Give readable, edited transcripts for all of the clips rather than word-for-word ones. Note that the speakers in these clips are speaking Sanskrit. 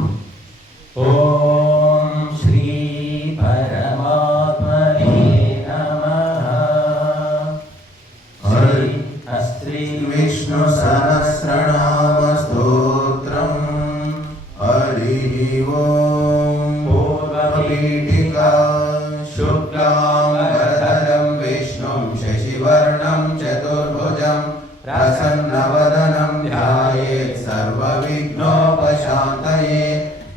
ओम श्री परमात्मने नमः। श्री विष्णु सहस्रनाम स्तोत्रम्। हरि ओम। पूर्वपीठिका शुक्लांबरधरं विष्णुं शशिवर्णं चतुर्भुजं प्रसन्नवदनं ध्यायेत् सर्वविघ्नोपशान्तये।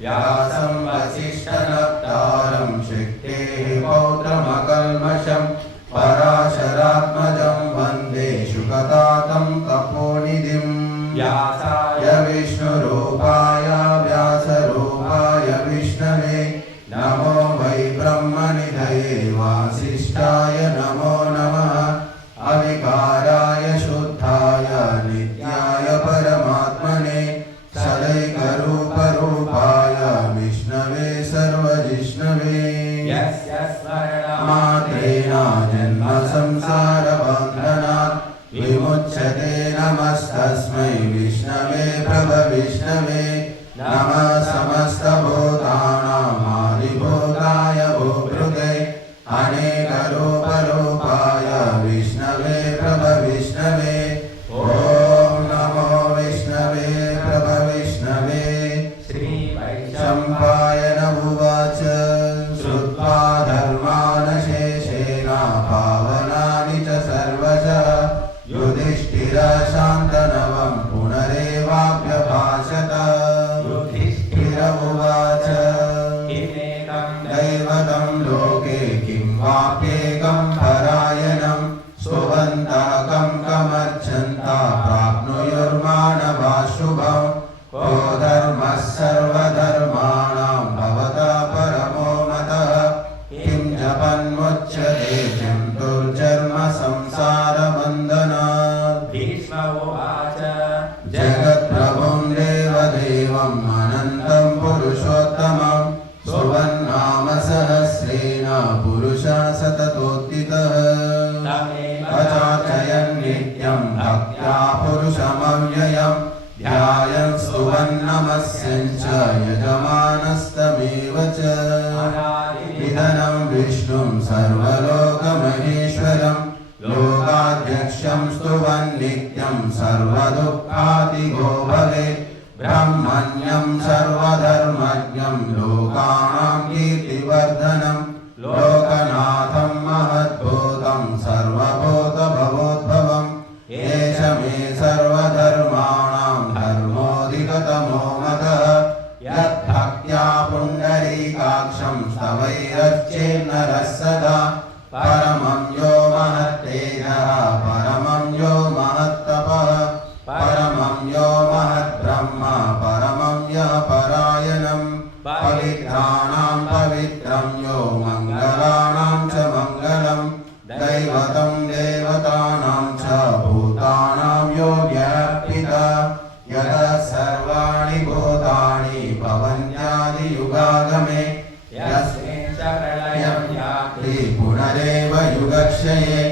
व्यासं वसिष्ठनप्तारं शक्तेः पौत्रमकल्मषं पराशरात्मजं वन्दे शुकतातं तपोनिधिं। व्यासाय विष्णुरूपाय व्यासरूपाय विष्णवे नमो वै ब्रह्मनिधये वासिष्ठाय नमो नमः। अविकाराय शुद्धाय नित्याय परमात्मने सदैकरूपरूपाय विष्णवे सर्वजिष्णवे। यस्य स्मरणमात्रेण जन्म संसारबन्धनात् विमुच्यते नमस्तस्मै विष्णवे प्रभविष्णवे। नमः समस्तभूतानां आदिभूताय भूभृते अनेकरूपरूपाय विष्णवे प्रभविष्णवे। ॐ नमो विष्णवे प्रभविष्णवे। श्रीवैशम्पायन उवाच श्रुत्वा धर्मानशेषेण पावनानि च सर्वशः युधिष्ठिरः शान्तनवं पुनरेवाभ्यभाषत। युधिष्ठिर उवाच किमेकं दैवतं लोके किं वाप्येकं परायणं सुवन्तः कं कमर्चन्तः प्राप्नुयुर्मानवः शुभं। को धर्मः सर्वधर्माणां भवतः परमो मतः किं जपन्मुच्यते जन्तुर्जन्म संसारबन्धनात्। भीष्म उवाच जगत्प्रभुं देवदेवम् अनन्तं पुरुषोत्तमं सुवन्नाम सहस्रेण पुरुषः सततोत्थितः। अचाचयन् नित्यं भक्त्या पुरुषमव्ययं ध्यायन् सुवन्नमस्यञ्च यजमानस्तमेव च। निधनं विष्णुं सर्वलोकमहेश्वरं लोकाध्यक्षं स्तुवन् नित्यं सर्वदुःखातिगो भवेत्। ब्रह्मण्यं सर्वधर्मज्ञं लोकानां कीर्तिवर्धनं लोकनाथं महद्भूतं सर्वभूतभवोद्भवम्। एष मे सर्वधर्माणां धर्मोऽधिकतमो मतः यद्भक्त्या पुण्डरीकाक्षं स्तवैरर्चेन्नरः सदा। परमं यो महत्तेजः परमं यो महत्तपः परमं यो महद्ब्रह्म परमं यः परायणं। पवित्राणां पवित्रं यो मङ्गलानां च मङ्गलं दैवतं देवतानां च भूतानां यो व्यापिता। यतः सर्वाणि भूतानि भवन्त्यादियुगागमे यस्मिन् च प्रलयं याति पुनरेव युगक्षये।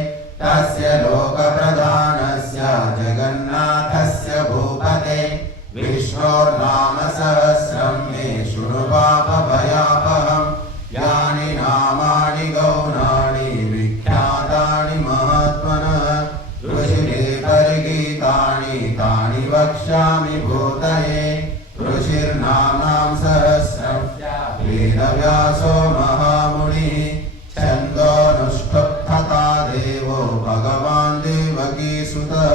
तस्य लोकप्रधानस्य जगन्नाथस्य भूपते विष्णोर्नाम सहस्रं मे शृणु पापभयापहम्। यानि नामानि गौणानि विख्यातानि महात्मनः ऋषिभिः परिगीतानि तानि वक्ष्यामि भूतये। ऋषिर्नाम्नां सहस्रं वेदव्यासो महामुनिः छन्दोऽनुष्ठुप्तथा देवो भगवान् देवकीसुतः।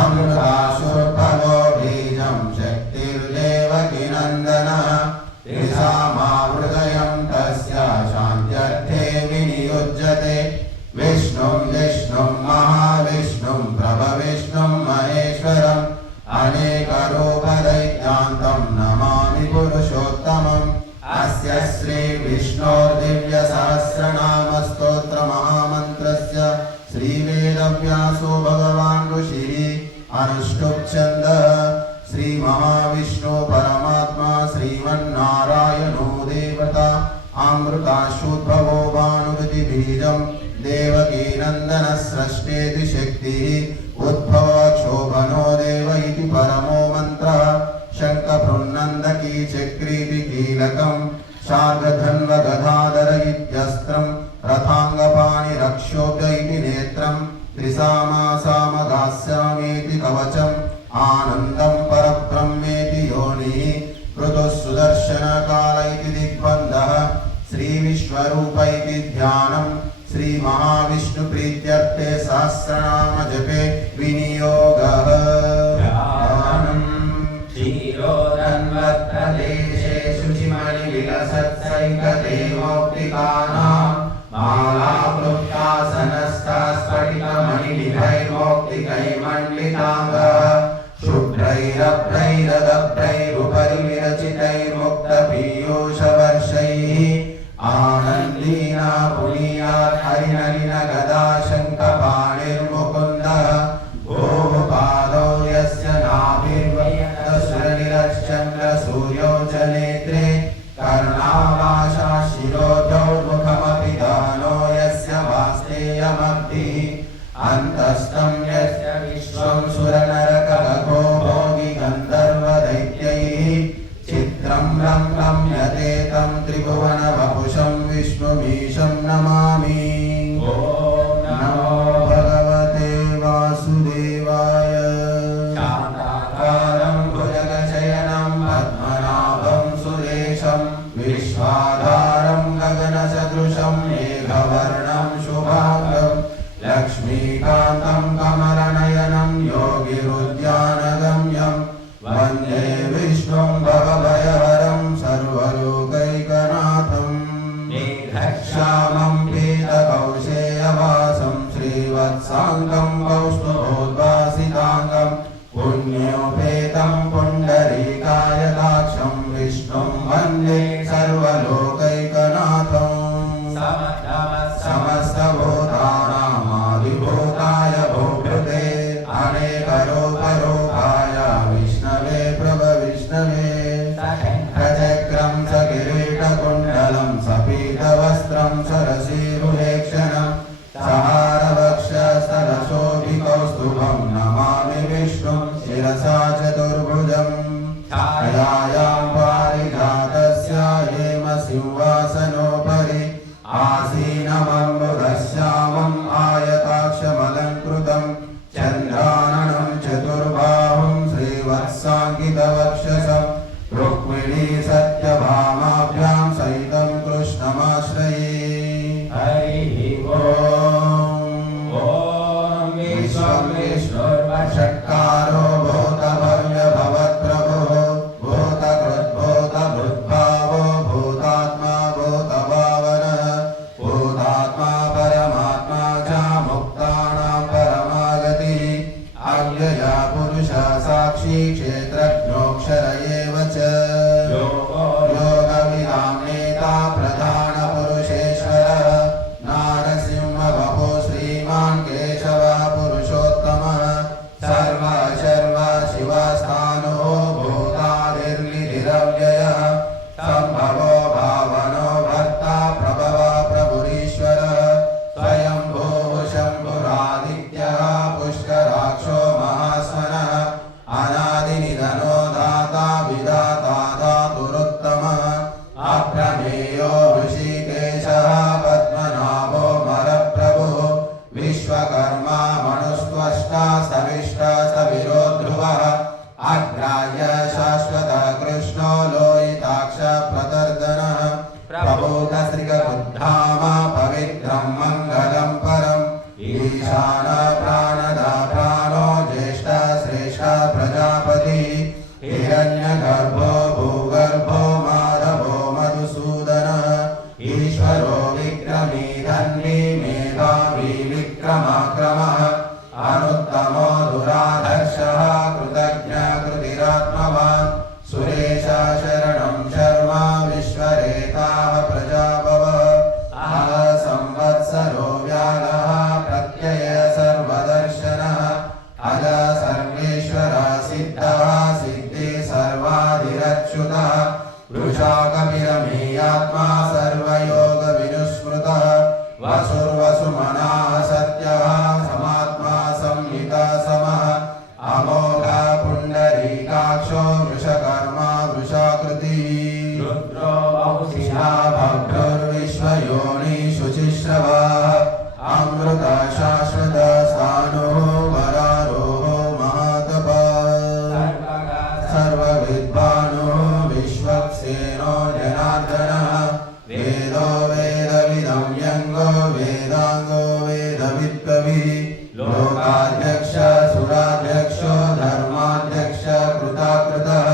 अमृताशुर्भगो बीजं शक्तिर्देवकीनन्दनः। तेषामावृतयं तस्य शान्त्यर्थे विनियुज्यते। विष्णुं जिष्णुं महाविष्णुं प्रभविष्णुं महेश्वरम् अनेकरूपदैत्यान्तं नमामि पुरुषोत्तमम्। अस्य श्रीविष्णोर्दिव्यसहस्रनामस्तोत्रमहामन्त्रस्य श्रीवेदव्यासो भगवान् ऋषिः अनुष्टुप्छन्दः। श्रीमहाविष्णु परमात्मा श्रीमन्नारायणो देवता अमृताशुद्भवो भानुमतिबीजं देवकीनन्दनः स्रष्टेति शक्तिः उद्भवक्षोभनो देव इति परमो मन्त्रः। शङ्खपृन्नन्दकी च चक्रीति कीलकं शार्गधन्व गदाधर इत्यस्त्रं रथाङ्गपाणि रक्षोभ्य इति नेत्रं त्रिसामासामगास्यामीति कवचम् आनन्दं परब्रह्मेति योनिः कृतुः सुदर्शनकाल इति दिग्बन्धः श्रीविश्वरूप इति ध्यानं श्रीमहाविष्णुप्रीत्यर्थे सहस्रनाम जपे विनियोगः क्षीरोदन्वत्प्रदेशे शुचिमणिविलसत्सैकदेवोक्तिकानां मालाप्लुप्तासनस्तास्फटिकमणिनिभैर्मौक्तिकैमण्डिताङ्गः शुभ्रैरभ्रैरदभ्रैरुपरि विरचितैर्मुक्तपीयूषवर्षैः आनन्दीना पुनीयात् हरिनलिन गदा शङ्खपाणिर्मुकुन्दः भोः पादौ यस्य नाभिर्वयदसुरनिरश्चन्द्र सूर्यौ च नेत्रे कर्णावाशा शिरोधौ मुखमपि दानो यस्य वास्तेयमब्धिः अन्तस्तं यस्य विश्वं सुरनरकलको भोगि गन्धर्वदैत्यैः चित्रं रम्यं यतेतं त्रिभुवनवपुषं विष्णुमीशं नमामि। ॐ नमो भगवते वासुदेवाय। शान्ताकारं भुजगशयनं पद्मनाभं सुरेशं विश्वाधारं गगनसदृशं मेघवर्णं शुभांगं लक्ष्मीकान्तं कमलनयनं योगिरुद्यानगम्यं वन्दे विष्णुं भवभयहरं सर्वलोकैकनाथं मेघश्यामं पीतकौशेयवासं श्रीवत्साङ्गं कौस्तुभोद्भासिताङ्गं पुण्योपेतं पुण्डरीकायताक्षं विष्णुं वन्दे सर्वलोकैकनाथं समस्तभूतानामादिभूताय भूभृते अनेकरूपरूपाय विष्णवे प्रभविष्णवे शङ्खचक्रं सकिरीटकुण्डलं सपीतवस्त्रं सरसीरुहेक्षणं सहारवक्षस्थलशोभिकौस्तुभं नमामि विष्णुं शिरसा चतुर्भुजं छायायां पारिजातस्य हेमसिंहासनोपरि आसीनमम्बुधश्यामम् आयताक्षमलङ्कृतं चन्द्राननं चतुर्बाहुं श्रीवत्साङ्कितवक्षसं रुक्मिणी सत्यभामाभ्यां सहितं कृष्णमाश्रये। हरिः ॐ विश्वं विष्णुर्वषट्कारो भूतभव्यभवत्प्रभुः भूतकृद्भूतभृद्भावो भूतात्मा भूतभावनः भूतात्मा परमात्मा च मुक्तानां परमागतिः अव्यया पुरुषः साक्षी क्षेत्रज्ञोऽक्षर एव च योगविदां नेता प्रधानपुरुषेश्वरः नारसिंहवपो श्रीमान् केशवः पुरुषोत्तमः सर्वशर्व शिवस्थानो भूतादिर्निधिरव्ययः सम्भवो भावनो भर्ता प्रभवः प्रभुरीश्वरः स्वयंभूः शम्भुरादित्यः पुष्कराक्षो महास्मनः अनादिनिधनो दाता विधाता धातुरुत्तमः अप्रमेयो ऋषिकेशः पद्मनाभो मरप्रभुः विश्वकर्मा मनुस्त्वष्टा सविष्टा सविरो ध्रुवः अग्राह्य शाश्वत कृष्णो लोहिताक्ष प्रतर्दनः प्रबोधश्रिकबुद्धाम पवित्रं मङ्गलं परम् ईशान प्राणदा प्राणो ज्येष्ठ श्रेष्ठ प्रजापति हिरण्यगर्भो भूगर्भो माधवो मधुसूदनः ईश्वरो विक्रमी धन्वी मेधावी विक्रमाक्रमः अनुत्तमो दुराधर्षः कृतज्ञ कृतिरात्मवान् सुरेश शरणं शर्मा विश्वरेताः प्रजाभवः संवत्सरो व्यालः प्रत्यय सर्वदर्शनः अज सर्वेश्वरः सिद्धः सिद्धि सर्वाधिरच्युतः वृषाकपिरमेयात्मा सर्वयोगविनुस्मृतः वसुर्वसुमनाः सत्यः समात्मा संहिता समः अमोघ पुण्डरीकाक्षो वृषकर्मा वृषाकृतिः भव्युर्विश्वयोनिषु चिश्रवः अमृत शाश्वत स्थानो वरारोह महातपः सर्वविद्वानो विश्वक्सेनो जनार्दनः वेदो वेदविदं यङ्गो वेदाङ्गो वेदवित्कविः लोकाध्यक्ष सुराध्यक्षो धर्माध्यक्ष कृताकृतः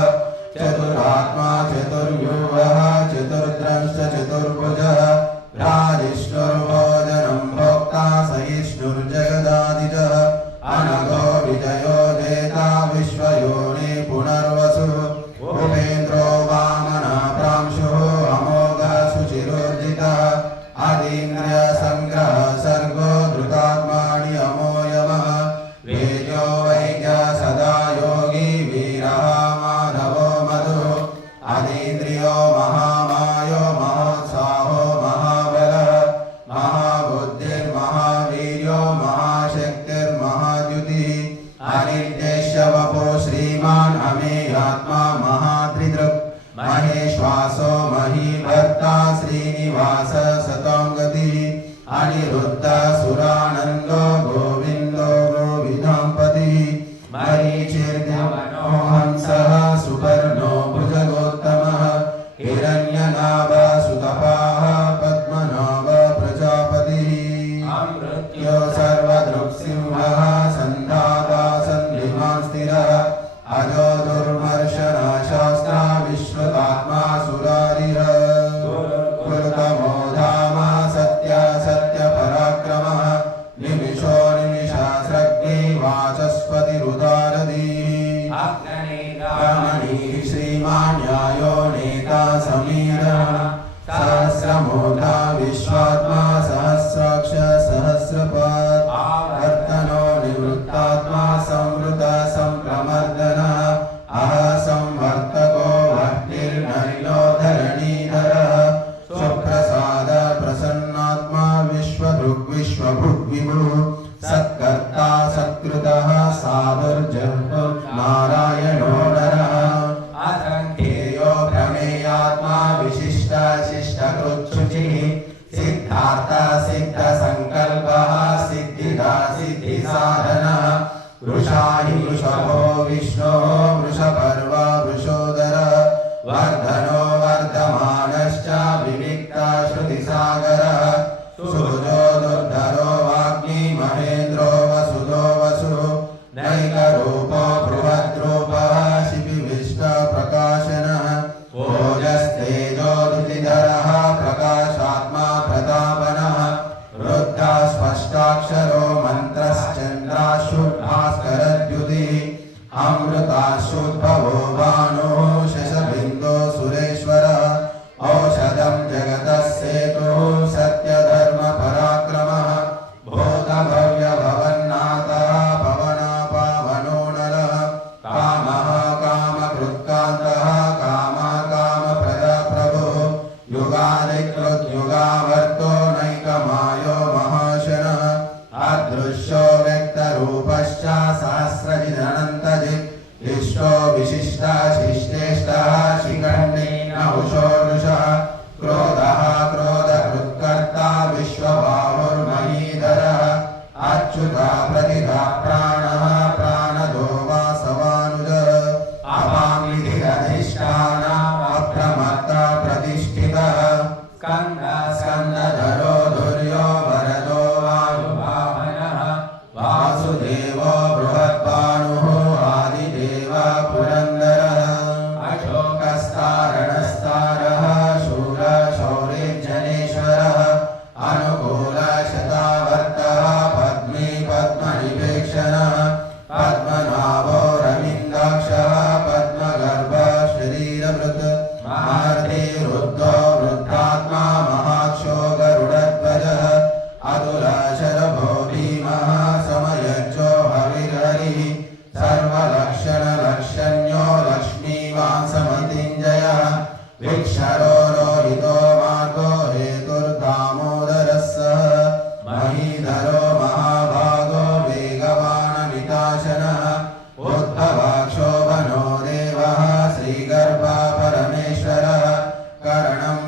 चतुरात्मा चतुर्व्यूहः चतुर्द्रंश्च चतुर्भुजः राजिष्णुर्भोजनं भोक्ता सहिष्णुर्जगदादिजः अनघो विजयो जेता विश्वयोनि पुनर्वसुः उपेन्द्रो वामनः प्रांशुः अमोघः शुचिरोर्जितः अतीन्द्रियसङ्ग्रहः सर्गो धृतात्मानि अमो यमः वेद्यो वैद्यः सदा योगी वीरः माधवो मधुः अतीन्द्रियो महामायो महोत्साहो महाबलः महाबुद्धिर्महावीर्यो महाशक्तिर्महाद्युतिः अनिर्देश्य वपो श्रीमान् अमेयात्मा महात्रिदृक् महेश्वासो महीभर्ता श्रीनिवास सतां गतिः अनिरुद्ध सुरानन्दो गोविन्दो गोविदाम्पतिः मरीचिर्धवनो हंसः सुपर्णो भुजगोत्तमः हिरण्यनाभ सुतपाः पद्मनाभ प्रजापतिः अमृत्यो सर्वदृक्सिंहः सन्धाता सन्धिमान् स्थिरः अजो दुर्मर्शनशास्त्रा विश्रुतात्मा सुरारिः गुरुतमो धाम सत्य सत्यपराक्रमः निमिषो निमिषास्रग्नि वाचस्पतिरुदारधीः अग्रणीः श्रीमान् न्यायो नेता समीरः सहस्रमूर्धा विश्वात्मा सहस्राक्ष सहस्रपात् आवर्तनो निवृत्तात्मा संवृत संप्रमर्दनः संवर्तको भक्तिर्नलिनो धरणीधरः स्वप्रसाद प्रसन्नात्मा विश्वभृग्विश्वभुग्विभुः सत्कर्ता सत्कृतः साधुर्जन्तु नारायणो नरः असङ्ख्येयो प्रमेयात्मा विशिष्ट शिष्टकृच्छुचिः सिद्धार्थ सिद्धसङ्कल्पः सिद्धिदा सिद्धिसाधनः वृषाहि वृषभो विष्णोः वृषपर्वा वृषोदरः वर्धनो वर्धमानश्च विविक्ता श्रुतिसागरः सुहृदो दुर्धरो वाग्मी महेन्द्रो वसुदो वसुः नैकरूपो बृहद्रूपः शिपिविष्टप्रकाशनः ओजस्तेजो दुतिधरः प्रकाशात्मा प्रतापनः रुद्रः स्पष्टाक्षरो मन्त्रश्चन्द्राशुभास्करद्युतिः अमृताशुद्भवो भानुः शशबिन्दो सुरेश्वरः औषधं जगतः सेतुः सत्यधर्मपराक्रमः भूतभव्यभवन्नाथः पवनपावनो नरः कामः कामकृत्कान्तः कामप्रदप्रभुः युगादिकृद्युगावर्तो नैकमायो महाशनः अदृश्यो व्यक्तरूपश्च सहस्रजिदनन्तजित् इष्टो विशिष्टा शिष्टेष्टः शिखण्डेन उषोरुषः क्रोधः क्रोधकृत्कर्ता विश्वबाहुर्महीधरः अच्युता प्रतिधा प्राणः प्राणदो वासवानुजः अपाङ्लिधिरधिष्ठानः अप्रमत्ता प्रतिष्ठितः स्कन्दधरो धुर्यो वरदो वायुवाहनः वासुदेवो बृहद्भानुः आदिदेवः पुरन्दरः अशोकस्तारणस्तारः शूरशौर्यजनेश्वरः अनुकूलशतावर्तः पद्मी पद्मनिवेक्षणः पद्मनाभो रविन्दाक्षः पद्मगर्भः शरीरभृत् महारथी रुद्धो वृद्धात्मा महाक्षो गरुडध्वजः अतुलशरभो भीमः समयज्जो हविर्हरिः सर्वलक्षणलक्षण्यो लक्ष्मीवान् समतिञ्जयः वीक्षरो रोहितो मार्गो हेतुर्दामोदरः सः महीधरो महाभागो वेगवानमिताशनः उद्भवाक्षोभनो देवः श्रीगर्भः परमेश्वरः करणं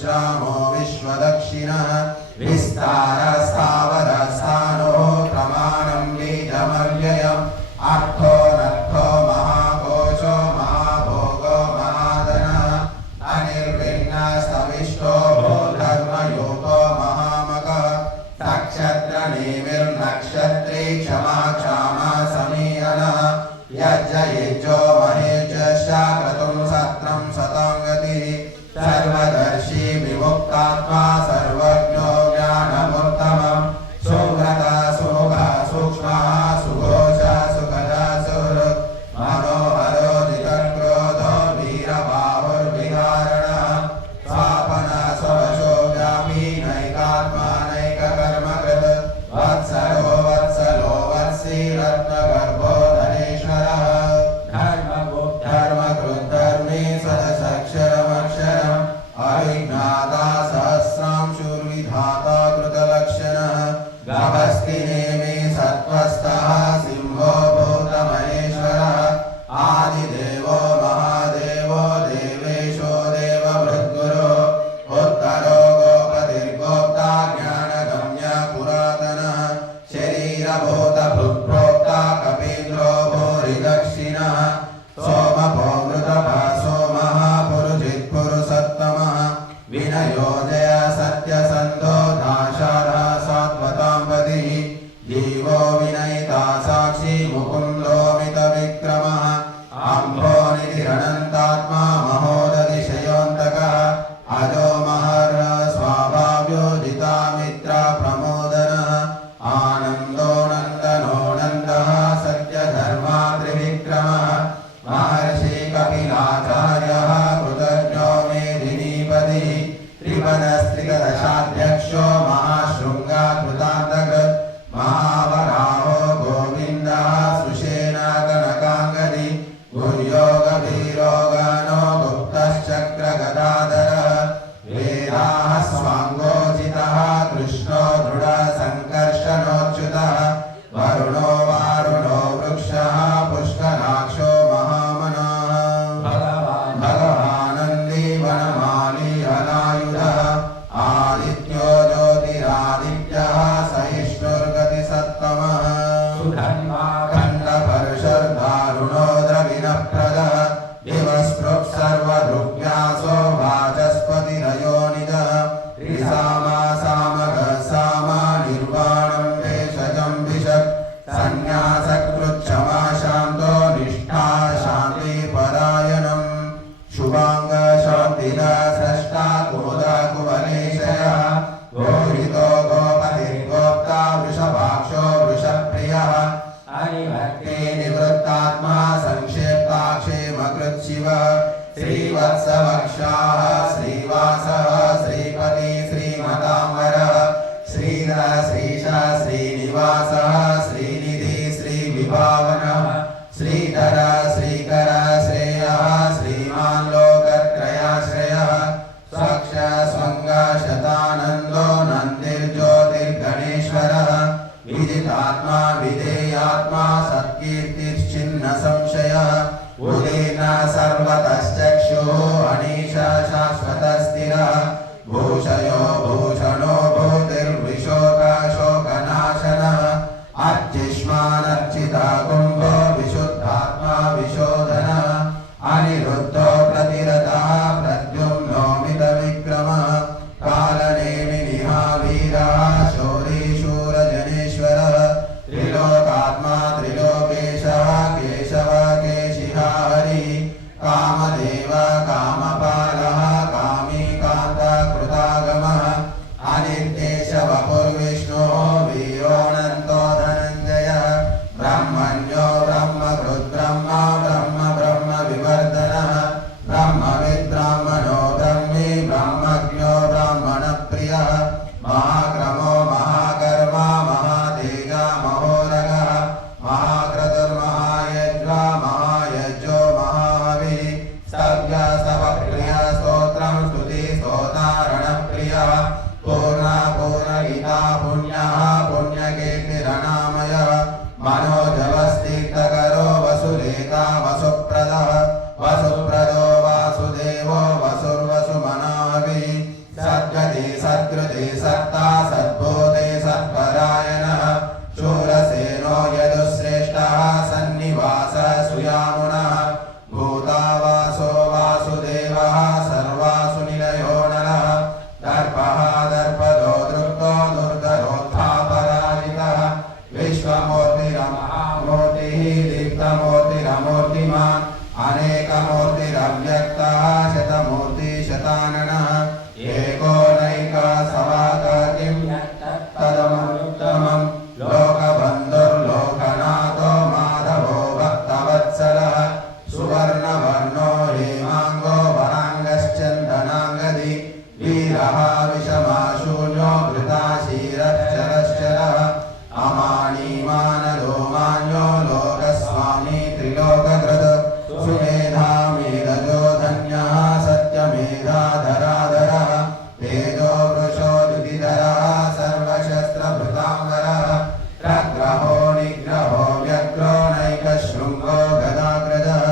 विश्रामो विश्वदक्षिणः विस्तार स्थावर स्थानो प्रमाणं बीजमव्ययम् अर्थो नर्थो महाकोशो महाभोगो महाधनः अनिर्विण्णस्तविष्टो भूधर्मयोगो महामकः नक्षत्रनेमिर्नक्षत्री क्षमा क्षमा समीहनः यज्जयेजो महेजश्च क्रतुं सत्रं शताङ्गतिः सर्वदर्शी विमुक्तात्मा सर्वज्ञो ज्ञानमुत्तमम् सुव्रता सुमुखा सूक्ष्मः सुघोषः सुखदः सुहृत् मनोहरो जितक्रोधो वीरबाहुर्विहारणः स्वापनः स्ववशो व्यापी नैकात्मा नैककर्मकृत् वत्सरो वत्सलो वत्सी रत्नगर्भो धनेश्वरः धर्मकृद्धर्मी सदसक्षरमक्षरम् अविज्ञाता सहस्रांशुर्विधाता कृतलक्षणः गभस्तिनेमि सत्त्वस्थः सिंहो भूतमहेश्वरः आदिदेवो महादेवो देवेशो देवभृद्गुरो उत्तरो गोपतिर्गोप्ता ज्ञानगम्य पुरातनः शरीरभूतभृप्रोक्ता कपीन्द्रो भूरिदक्षिणः सोमपो मृतपः सोमः पुरुजित्पुरुषोत्तमः विनयो जय सत्यसन्धो दाशारः सात्वताम्पतिः जीवो विनयिता साक्षी मुकुन्दोमितविक्रमः अम्भो निधिरनन्तात्मा महोदधिशयोऽन्तकः अजो महर्षः स्वाभाव्यो जितामित्रा प्रमोदनः आनन्दो नन्दनो नन्दः सत्यधर्मा त्रिविक्रमः महर्षि कपिलाचार्यः कृतज्ञो मेदिनीपतिः त्रिपदस्त्रिकदशाध्यक्षो महाशृङ्गा कृतान्तकृत् महावराहो गोविन्दः सुषेण कनकाङ्गदी गुह्यो गभीरो गणो गुप्तश्चक्रगदाधरः वेदाः स्वाङ्गोचितः कृष्णो दृढसङ्कर्षणोच्युतः वरुणो वारुणो वृक्षः पुष्कराक्षो महामनाः भगवानन्दी वनमाली हलायुधः आदित्यो ज्योतिरादित्यः सहिष्णुर्गतिसत्तमः खण्डपर्षर्दारुणो द्रविणप्रदः दिवस्पृक् सर्वदृग्व्यासो वाचस्पतिरयोनिजः त्रिसामा सामगः सामा निर्वाणं भेषजं भिषक् सन्न्यासकृच्छमा शान्तो निष्ठा शान्तिपरायणम् शुभाङ्ग शान्तिदा स्रष्टा कुमुदा कुवलेशयः गोहितो गोपतिर्गोप्ता वृषभाक्षो वृषप्रियः अनिवर्ते निवृत्तात्मा संक्षेप्ताक्षेमकृच्छिवः श्रीवत्सवक्षाः श्रीवासः श्रीपति श्रीमताम्बरः श्रीधर श्रीशः श्रीनिवासः श्रीनिधि श्रीविभावनः श्रीधर श्रीकर श्रेयः श्रीमान् लोकत्रयाश्रयः स्वक्ष स्वङ्ग शतानन्दो नन्दिर्ज्योतिर्गणेश्वरः विदितात्मा विधेयात्मा सत्कीर्तिश्चिन्न संशयः उदीर्न सर्वतश्चक्षुः अनीश शाश्वतस्थिरः भूषयो भूषणो भूतिर्विशोकशोकनाशनः अर्चिष्मानर्चिता कुम्भो विशुद्धात्मा विशोधनः अनिरुद्धो प्रतिरतः प्रद्युम्नोमितविक्रमः कालनेमिनिहावीरः शौरीशूरजनेश्वरः त्रिलोकात्मा त्रिलोकेशः केशव केशिहा हरिः कामदेव कामपालः कामी कान्तकृतागमः अनिर्देशवपुर्विष्णुः वीरोऽनन्तो धनञ्जयः ब्रह्मण्यो ब्रह्मकृद्ब्रह्मा ब्रह्म ब्रह्म विवर्धनः ब्रह्मविद्ब्राह्मणो ब्रह्मी ब्रह्मज्ञो ब्राह्मणप्रियः महाक्रमो महाकर्मा महातेजा महोरगः महाक्रतुर्महायज्वा महायज्ञो महाहविः स्तव्यस्तवप्रियः स्तोत्रं स्तुति स्तोतारणप्रियः पूर्णा पूर्णहिता पुण्यः पुण्यकीर्तिरनामयः मनोजवस्तीर्थकरो वसुरेता वसुप्रदः वसुप्रदो वासुदेवो वसुर्वसुमनाभिः सत्कृते सत्ता सद्भूते सत्परायणः शूरसेनो यदुश्रेष्ठः सन्निवास सुयामुनः भूतावासो वासुदेवः सर्वासु निलयो नरः दर्पः दर्पदो दृप्तो दुर्धरोत्थापराजितः विश्वमूर्तिरमहामूर्तिः दीप्तमूर्तिरमूर्तिमान् अनेकमूर्तिरव्यक्तः शतमूर्ति शताननः एको नैकासवाकार्यं तदमुत्तमं लोकबन्धुर्लोकनाथो माधवो भक्तवत्सलः सुवर्णवर्णो हेमाङ्गो वराङ्गश्चन्दनाङ्गदी वीरः विषमाशून्यो घृताशीरश्चरश्चरः अमानीमानलो मान्यो लोकस्वामी त्रिलोककृत सुमेधामेधजो धन्यः सत्यमेधाधराधरः तेजो वृषो दुतिधरः सर्वशस्त्रभृताम्बरः प्रग्रहो निग्रहो व्यग्रो नैकशृङ्गो गदाग्रजः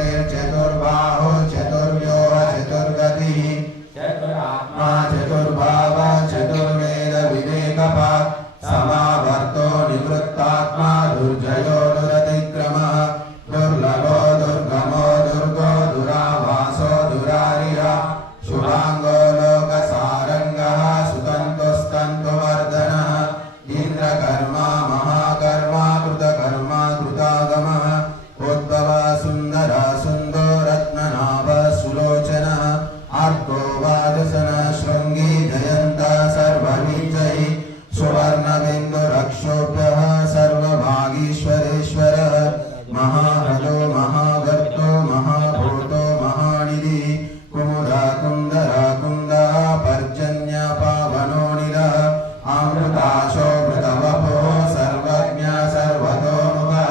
चतुर्मूर्तिर्चतुर्बाहो चतुर्व्यूह चतुर्गतिः चतुरात्मा चतुर्भाव चतुर्वेद विवेकपात् समावर्तो निवृत्तात्मा दुर्जयो दुरतिक्रमः दुर्लभो दुर्गमो दुर्गो दुरावासो दुरारिः शुभाङ्गो लोकसारङ्गः सुतन्तुस्तन्तुवर्धनः इन्द्रकर्मा महाकर्मा कृतकर्मा कृतागमः उद्भवः सुन्दरः सुन्दो रत्ननाभः सुलोचनः अर्को वादसनः शृङ्गी जयन्तः सर्ववीजैः सुवर्णबिन्दुरक्षोभ्यः सर्वभागीश्वरेश्वरः महाबलो महागर्तो महाभूतो महानिधिः कुमुदा कुन्दरा कुन्दः पर्जन्यपावनो निरः अमृताशो मृतवपुः सर्वज्ञ सर्वतोमुखः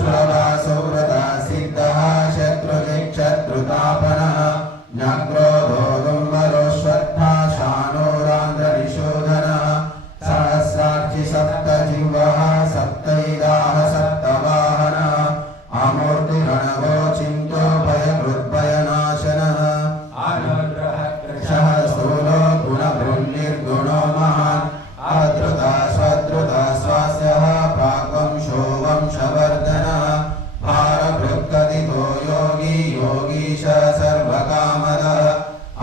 सुरदा सुव्रता सिद्धः शत्रुजिक्षत्रुतापनः न्यग्रोधो दुम्बरोश्वत्थः शानोरान्ध्रनिशोधनः सहस्राक्षि सप्तजिह्वः सप्तैदाः सप्तवाहनः अमूर्तिरणवो चिन्तो भयकृद्भयनाशनः अनुग्रहः स्थूलो गुणभृन्निर्गुणो महान् अधृतः स्वधृतः स्वास्यः प्राग्वंशो वंशवर्धनः भारभृत्कथितो योगी योगीश सर्वकामदः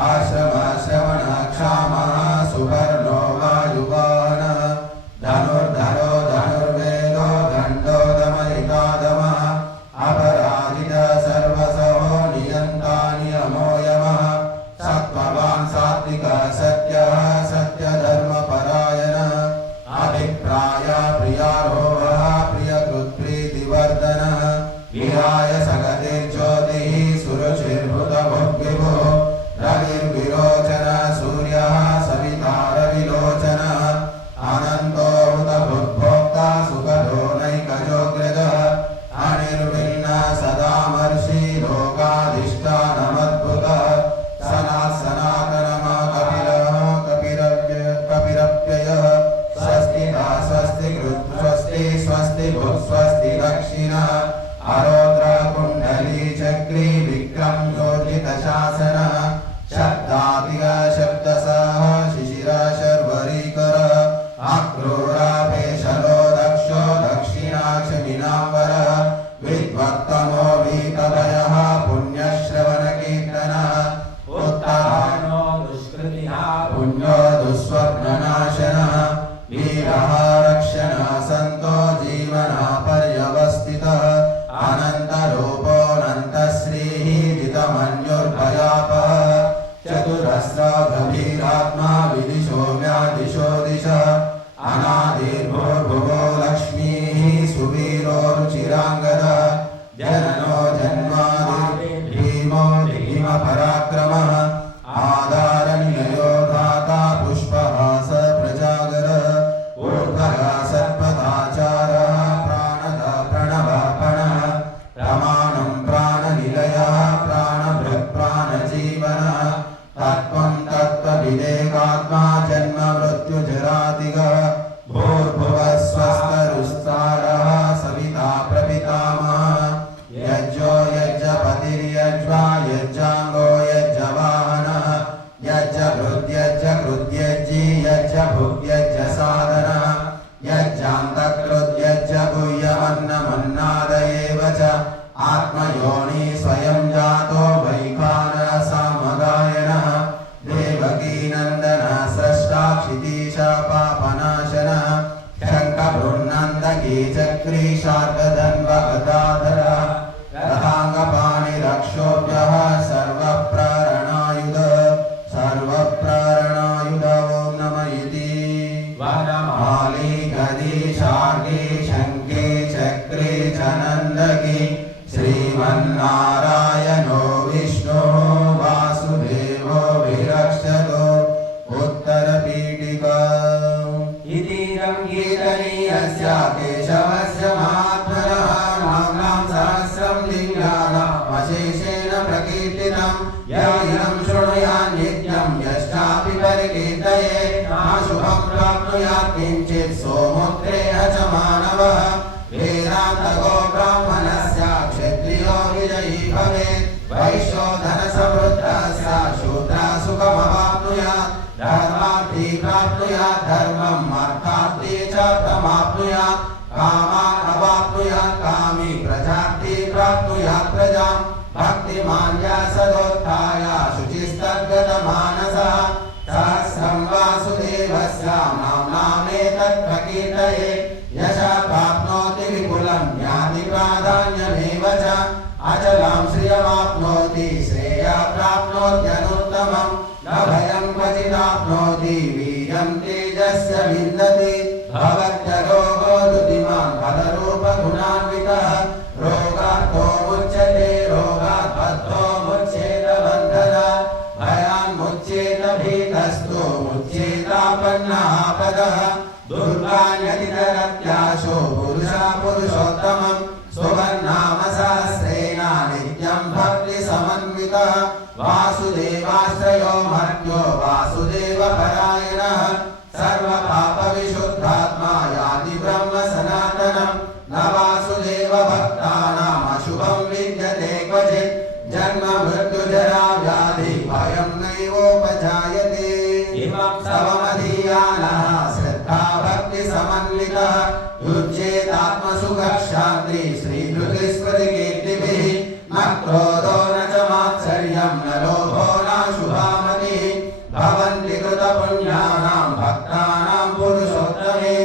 आश्रमश्रवणः क्षामः सुवर्णो वायुवाहनः धनुर्धरो धनुर्वेदो दण्डो दमयितादमः अपराजितः सर्वसहो नियन्ता नियमो यमः सत्त्ववान् सात्विकः सत्यः सत्यधर्मपरायणः अभिप्राय प्रियारोहः प्रियकृत्प्रीतिवर्धनः विहाय सगतिर्ज्योतिः सुरुचिर्भुतभुग्विभुः रविर्विरोचनः सूर्यः सवितारविलोचनः अनन्तो हुतभुग्भोक्ता सुखदो नैकजोग्रजः अनिर्विण्णः सदामर्षि लोकाधिष्ठानमद्भुतः सनातनः कपिरव्ययः स्वस्तिः स्वस्तिकृत् स्वस्ति स्वस्ति भुक् स्वस्ति दक्षिणः आरोद्र कुण्डली चक्री विक्रम योजितशासनः शब्दातिगा शब्दसः शिशिरा शर्वरीकरः अक्रूराभेशलो दक्षो दक्षिणाक्षमिनाम्बरः विद्वत्तमो वीतभयः पुण्यश्रवणकीर्तनः उत्तरायणो दुष्कृतिः पुण्यो दुःस्वप्ननाशनः वीरः रक्षणः सन्तो जीवनः पर्यवस्थितः अनन्तरूपोऽनन्तश्रीः जितमन्युर्भयापः चतुरस्र गभीरात्मा विदिशो व्यादिशो दिशः अनादिर्भूर्भुवो लक्ष्मीः सुवीरो रुचिराङ्गदः जननो जन्मादिर्भीमो भीमपराक्रमः आधारनिलयो धाता पुष्पहास प्रजागरः ऊर्ध्वः सर्पदाचारः प्राणदा प्रणवपणः प्रमाणं प्राणनिलयः प्राणभृत् प्राणजीवनः तत्त्वं तत्त्वविदेकात्मा कीर्तनं यश्चापि परिकीर्तये नाशुभं प्राप्नुयात् किञ्चित् सोमुद्रेह च मानवः वेदान्तको ब्राह्मणस्य क्षत्रियो विजयी भवेत् वैश्यो धनसमृद्धस्य शूद्रः सुखमवाप्नुयात् धर्मार्थी प्राप्नुयात् धर्मम् अर्थार्थी च तमाप्नुयात् कामान् अवाप्नुयात् कामी प्रजार्थी प्राप्नुयात् प्रजाम् भक्तिमान् च सदोत्थाय शुचिस्तद्गतमानसः सहस्रं वासुदेवस्य नाम्नामेतत् प्रकीर्तये यशः प्राप्नोति विपुलं ज्ञाति प्राधान्यमेव च अचलां श्रियमाप्नोति श्रेयः प्राप्नोत्यनुत्तमं न भयं क्वचिदाप्नोति वीर्यं तेजस्य विन्दति भवत्यरोगो दुतिमान् फलरूपगुणान्वितः रोगार्थो मुच्यते रोगात् बद्धो मुच्येत बन्धनात् भयान् मुच्येत भीतस्तु मुच्येतापन्नापदः दुर्गान्यतितरत्याशो पुरुषः पुरुषोत्तमम् सुवर्णाम सहस्रेण नित्यं भक्तिसमन्वितः वासुदेवाश्रयो मर्त्यो वासुदेवपरायणः सर्वपापविशुद्धात्मा याति ब्रह्म सनातनं न वासुदेवभक्तानाम् अशुभं विद्यते क्वचित् जन्म मृत्युजरा व्याधि भयं नैवोपजायते इमं सममधीयानः श्रद्धा भक्तिसमन्वितः युज्येतात्मसुखशान्ति श्रीधृतिस्मृतिकीर्तिभिः न क्रोधो न च मात्सर्यं न लोभो न शुभामतिः भवन्ति कृतपुण्यानां भक्तानां पुरुषोत्तमे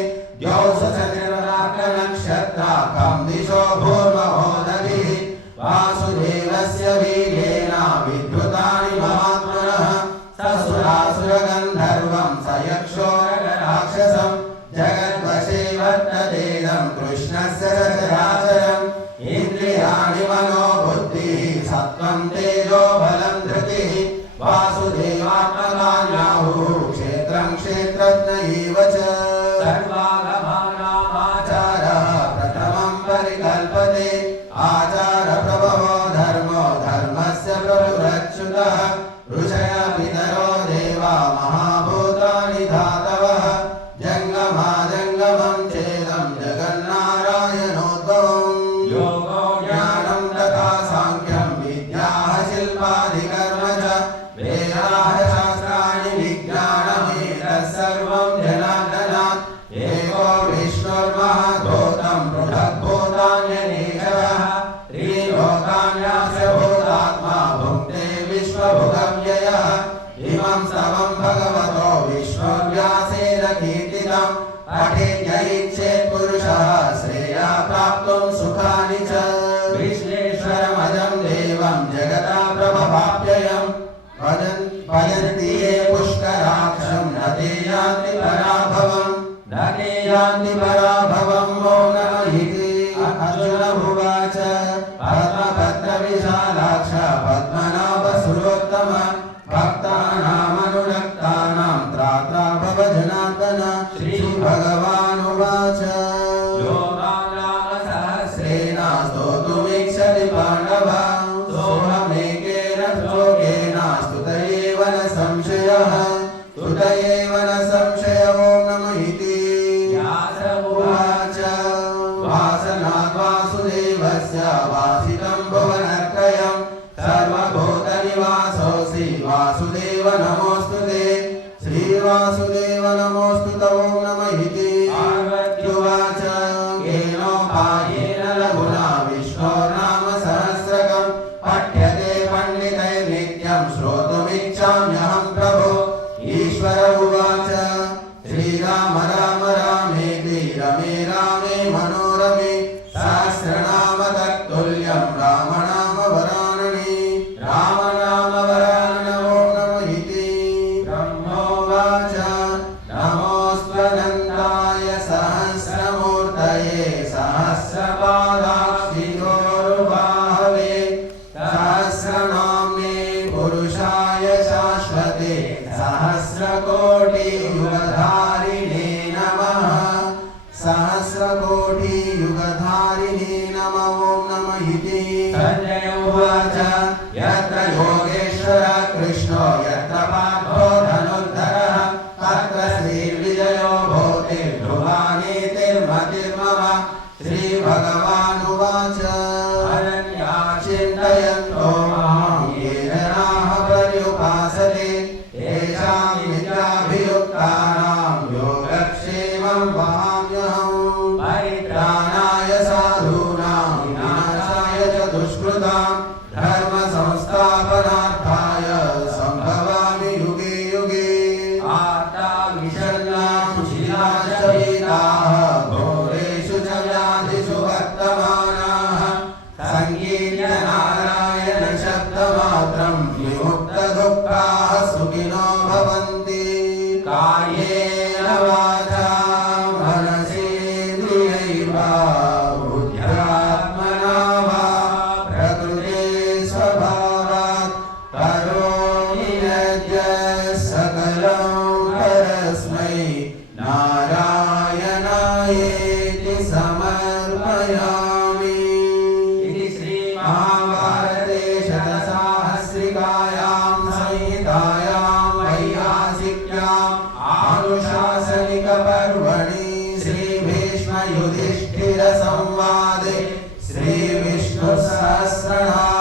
द्यौसचन्द्रराकनक्षत्राकं दिशो भूर्महोदधिः वासुदेवस्य वीर्येण विद्युतानि महात्मनः ससुरासुरगन्धर्वं स यक्षो राक्षसं जगद्वशे वर्ततेदं कृष्णस्य सचराचरम् इन्द्रियाणि मनो बुद्धिः सत्त्वं तेजो बलं धृतिः वासुदेवात्मकान्याहुः क्षेत्रं क्षेत्रज्ञ एव च सर्वागमानामाचारः प्रथमं परिकल्पते आचारप्रभवो धर्मो धर्मस्य प्रभुरच्युतः ऋषयः पितरो देवा महाभूतानि धातवः जङ्गमाजङ्गमं चेदं जगन्नारायणोद्भवम् योगो ज्ञानं तथा साङ्ख्यं विद्याः शिल्पाधिकर्म च वेदाः शास्त्राणि विज्ञानमेतत् सर्वं जनार्दनात् एको विष्णुर्महाभूतं पृथग्भूतान्यनेकः त्रिलोकान्यास्य भूतात्मा भुङ्क्ते विश्वभुगव्ययः इमं स्तवं भगवतो विष्णुर्व्यासेन कीर्तितं पठेद्य इच्छेत् पुरुषः श्रेयः प्राप्तुं सुखानि च विश्वेश्वरमजं देवं जगता प्रभवाप्ययम् भजन्ति ये पुष्कराक्षं न ते यान्ति पराभवम् न ते यान्ति पराभवम् वो नमः इति अर्जुन उवाच पद्मपत्रविशालाक्ष पद्मनाभसुरोत्तम भक्तानामनुरक्तानां त्रात्रा भव जनार्दन श्रीभगवानुवाच योगानाम सहस्रेण स्तोतुमिच्छति पाण्डव सोऽहमेकेन श्लोकेन स्तुत एव न संशयः स्तुत एव न संशयो नमः इति व्यास उवाच वासनात् वासुदेवस्य वासितं भुवनत्रयं सर्वभूतनिवासोऽसि वासुदेव नमोऽस्तुते श्रीवासुदेव नमोऽस्तुते ॐ नमः इति पार्वत्युवाच येनोपायेन लघुना विष्णोर्नाम सहस्रकं पठ्यते पण्डितैर्नित्यं श्रोतुमिच्छाम्यहं प्रभो ईश्वर उवाच श्रीराम राम रामेति रमे रामे मनोरमे सहस्रनाम तत्तुल्यं रामनाम वरानने रामनाम वरानन ॐ नमः इति ब्रह्मोवाच नमोऽस्त्वनन्ताय सहस्रमूर्तये सहस्रपादाक्षिजोरुबाहवे सहस्रनाम्ने पुरुषाय शाश्वते सहस्रकोटियुगधारिणे नमः सहस्रकोटियुगधारिणे नमः ॐ नमः इति संजय उवाच यत्र योगेश्वर कृष्णो यत्र पार्थो युधिष्ठिर संवादे श्री विष्णु सहस्रनाम